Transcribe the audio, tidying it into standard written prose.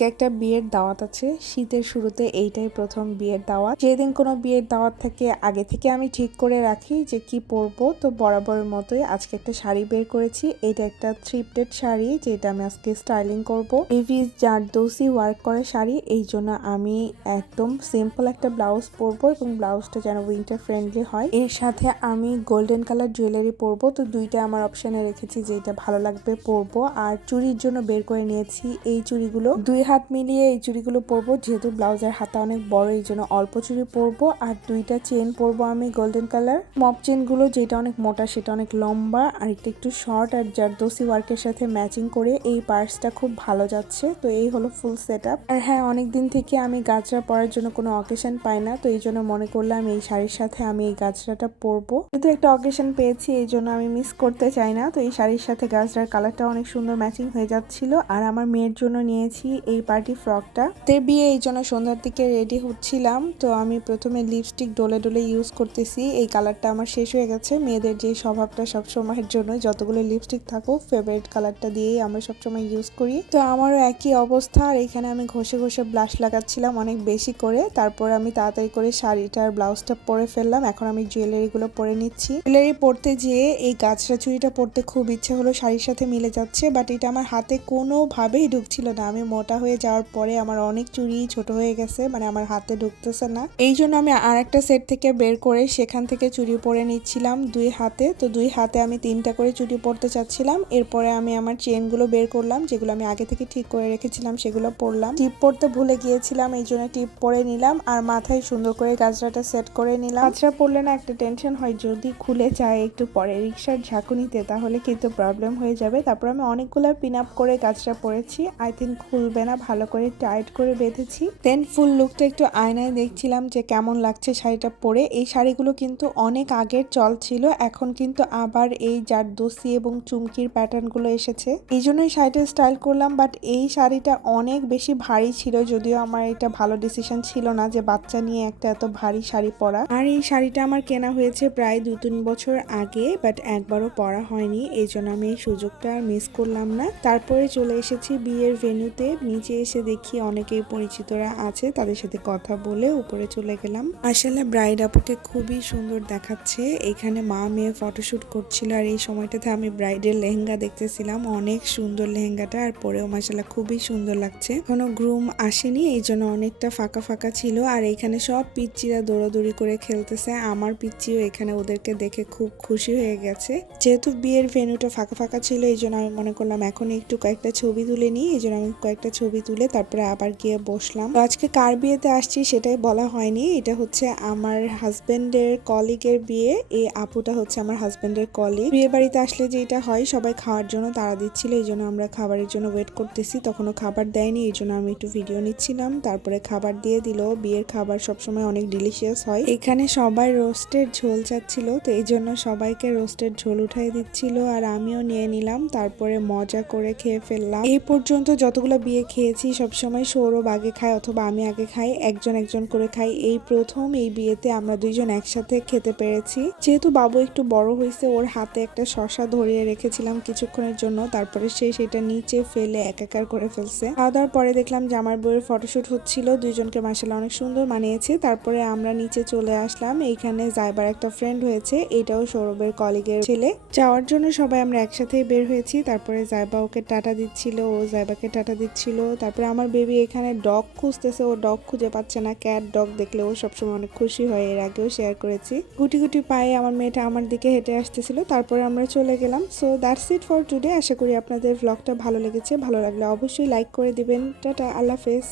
আজকে একটা বিয়ের দাওয়াত আছে। শীতের শুরুতে এইটাই প্রথম বিয়ের দাওয়াত। যেদিন কোনো বিয়ের দাওয়াত থাকে আগে থেকে আমি ঠিক করে রাখি যে কি পরবো। তো বরাবরের মতোই আজকে একটা শাড়ি বের করেছি। এটা একটা থ্রিফটেড শাড়ি যেটা আমি আজকে স্টাইলিং করব। এভিস জারদৌসি ওয়ার্ক করে শাড়ি, এই জন্য আমি একদম সিম্পল একটা ব্লাউজ পরবো এবং ব্লাউজটা যেন উইন্টার ফ্রেন্ডলি হয়। এর সাথে আমি গোল্ডেন কালার জুয়েলারি পরবো। তো দুইটা আমার অপশনে রেখেছি, যেটা ভালো লাগবে পরবো। আর চুড়ির জন্য বের করে নিয়েছি এই চুড়িগুলো, দুই হাত মিলিয়ে এই চুড়িগুলো পরবো। যেহেতু ব্লাউজের হাতা অনেক বড় এই জন্য অল্প চুড়ি পরবো। আর দুইটা চেন পরবো আমি গোল্ডেন কালার। মপ চেন গুলো যেটা অনেক মোটা সেটা অনেক লম্বা, আর একটু শর্ট। আর জারদৌসি ওয়ার্কের সাথে ম্যাচিং করে এই পার্সটা খুব ভালো যাচ্ছে। তো এই হলো ফুল সেট আপ। আর হ্যাঁ, অনেকদিন থেকে আমি গাজরা পরার জন্য কোনো অকেশন পাই না, তো এই জন্য মনে করলাম এই শাড়ির সাথে আমি এই গাজরাটা পরবো। যেহেতু একটা অকেশন পেয়েছি এই জন্য আমি মিস করতে চাই না। তো এই শাড়ির সাথে গাজরার কালারটা অনেক সুন্দর ম্যাচিং হয়ে যাচ্ছিল। আর আমার মেয়ের জন্য নিয়েছি এই পার্টি ফ্রকটা। তের বিয়ে এই জন্য সন্ধ্যার দিকে রেডি হচ্ছিলাম। তো আমি প্রথমে লিপস্টিক ডলে ডলে ইউজ করতেছি। এই কালারটা আমার শেষ হয়ে গেছে। মেয়েদের যে স্বভাবটা সব সময়ের জন্য যতগুলো লিপস্টিক থাকুক ফেভারিট কালারটা দিয়েই আমরা সবসময় ইউজ করি। তো আমারও একই অবস্থা। আর এখানে আমি ঘষে ঘষে ব্লাশ লাগাচ্ছিলাম অনেক বেশি করে। তারপর আমি তাড়াতাড়ি করে শাড়িটার ব্লাউজটা পরে ফেললাম। এখন আমি জুয়েলারি গুলো পরে নিচ্ছি। জুয়েলারি পরতে যেয়ে এই গাছরা চুড়িটা পরতে খুব ইচ্ছে হলো, শাড়ির সাথে মিলে যাচ্ছে, বাট এটা আমার হাতে কোনোভাবেই ঢুকছিল না। আমি মোটা হয়ে যাওয়ার পরে আমার অনেক চুড়ি ছোট হয়ে গেছে, মানে আমার হাতে ঢুকতেছে না। এই জন্য আমি আর একটা সেট থেকে বের করে সেখান থেকে চুড়ি পরে নিচ্ছিলাম দুই হাতে। তো দুই হাতে আমি 3টা করে চুড়ি পরতে চাচ্ছিলাম। এরপরে আমি আমার চেন গুলো বের করলাম, যেগুলো আমি আগে থেকে ঠিক করে রেখেছিলাম সেগুলো পরলাম। টিপ পরতে ভুলে গিয়েছিলাম, এই জন্য টিপ পরে নিলাম। আর মাথায় সুন্দর করে গাজরাটা সেট করে নিলাম। গাজরা পরলে না একটা টেনশন হয়, যদি খুলে যায় একটু পরে রিক্সার ঝাঁকুনিতে তাহলে কিন্তু প্রবলেম হয়ে যাবে। তারপর আমি অনেকগুলো পিন আপ করে গাজরা পরেছি। আই থিঙ্ক খুলবে না, ভালো করে টাইট করে বেঁধেছি। দেন ফুল লুকটা একটু আয়নায় দেখছিলাম যে কেমন লাগছে শাড়িটা পরে। এই শাড়িগুলো কিন্তু অনেক আগের চল ছিল, এখন কিন্তু আবার এই জারদৌসি এবং চুমকির প্যাটার্ন গুলো এসেছে, এই জন্যই শাড়িটা স্টাইল করলাম। বাট এই শাড়িটা অনেক বেশি ভারী ছিল, যদিও আমার এটা ভালো ডিসিশন ছিল না যে বাচ্চা নিয়ে একটা এত ভারী শাড়ি পরা। আর এই শাড়িটা আমার কেনা হয়েছে প্রায় 2-3 বছর আগে, বাট একবারও পরা হয়নি, এই জন্য আমি এই সুযোগটা আর মিস করলাম না। তারপরে চলে এসেছি বিয়ের ভেন্যুতে। নিচে এসে দেখি অনেকেই পরিচিতরা আছে, তাদের সাথে কথা বলে উপরে চলে গেলাম। আসলে ব্রাইড আপুকে খুবই সুন্দর দেখাচ্ছে। এখানে মা মেয়ে ফটোশুট করছিল, আর এই সময়টাতে আমি ব্রাইডের লেহেঙ্গা দেখতেছিলাম। অনেক সুন্দর লেহেঙ্গাটা, আর পরেও মাশাআল্লাহ খুবই সুন্দর লাগছে। কোনো গ্রুম আসেনি এই জন্য অনেকটা ফাঁকা ফাঁকা ছিল। আর এখানে সব পিচ্চিরা দৌড়াদৌড়ি করে খেলতেছে। আমার পিচ্চিও এখানে ওদেরকে দেখে খুব খুশি হয়ে গেছে। যেহেতু বিয়ের ভেন্যুটা ফাঁকা ফাঁকা ছিল এই জন্য আমি মনে করলাম এখন একটু কয়েকটা ছবি তুলে নিই। এই জন্য আমি কয়েকটা ছবি তুলে তারপরে আবার গিয়ে বসলাম। তো আজকে কার বিয়েতে আসছি সেটাই বলা হয়নি। এটা হচ্ছে আমার হাজবেন্ডের কলিগের বিয়ে। এই আপুটা হচ্ছে আমার হাজবেন্ডের কলিগ। বিয়ে বাড়িতে আসলে যেটা হয় সবাই খাওয়ার জন্য তাড়া দিচ্ছিল, এই জন্য আমরা খাবারের জন্য ওয়েট করতেছি। তখনও খাবার দেয়নি, এই জন্য আমি একটু ভিডিও নিচ্ছিলাম। তারপরে খাবার দিয়ে দিল। বিয়ের খাবার সবসময় অনেক ডিলিশিয়াস হয়। এখানে সবাই রোস্টেড ঝোল চাচ্ছিল, তো এই জন্য সবাইকে রোস্টেড ঝোল উঠাই দিচ্ছিল, আর আমিও নিয়ে নিলাম। তারপরে মজা করে খেয়ে ফেললাম। এই পর্যন্ত যতগুলো বিয়ে খেয়েছি সবসময় সৌরভ আগে খায় অথবা আমি আগে খাই, একজন একজন করে খাই। এই প্রথম এই বিয়েতে আমরা দুইজন একসাথে খেতে পেরেছি। যেহেতু বাবু একটু বড় হয়েছে, ওর হাতে একটা শসা ধরিয়ে রেখেছিলাম কিছুক্ষণের জন্য, তারপরে সে সেটা নিচে ফেলে একাকার করে ফেলছে। খাওয়া দাওয়ার পরে দেখলাম যে আমার বউয়ের ফটোশুট হচ্ছিল, দুইজনকে মাশাআল্লাহ অনেক সুন্দর মানিয়েছে। তারপরে আমরা নিচে চলে আসলাম। এইখানে জাইবার একটা ফ্রেন্ড হয়েছে, এটাও সৌরভের কলিগের ছেলে। যাওয়ার জন্য সবাই আমরা একসাথেই বের হয়েছি। তারপরে জাইবা ওকে টাটা দিচ্ছিল, ও জাইবাকে টাটা দিচ্ছিল। তারপরে আমার বেবি এখানে ডগ খুঁজতেছে, ও ডগ খুঁজে পাচ্ছে না। ক্যাট ডগ দেখলে ও সবসময় অনেক খুশি হয়, এর আগেও শেয়ার করেছি। গুটি গুটি পায়ে আমার মেয়েটা আমার দিকে হেঁটে আসতেছিল, তারপরে আমরা চলে গেলাম। So that's it for today. আশা করি আপনাদের ব্লগটা ভালো লেগেছে। ভালো লাগলে অবশ্যই লাইক করে দিবেন। টাটা, আল্লাহ হাফেজ।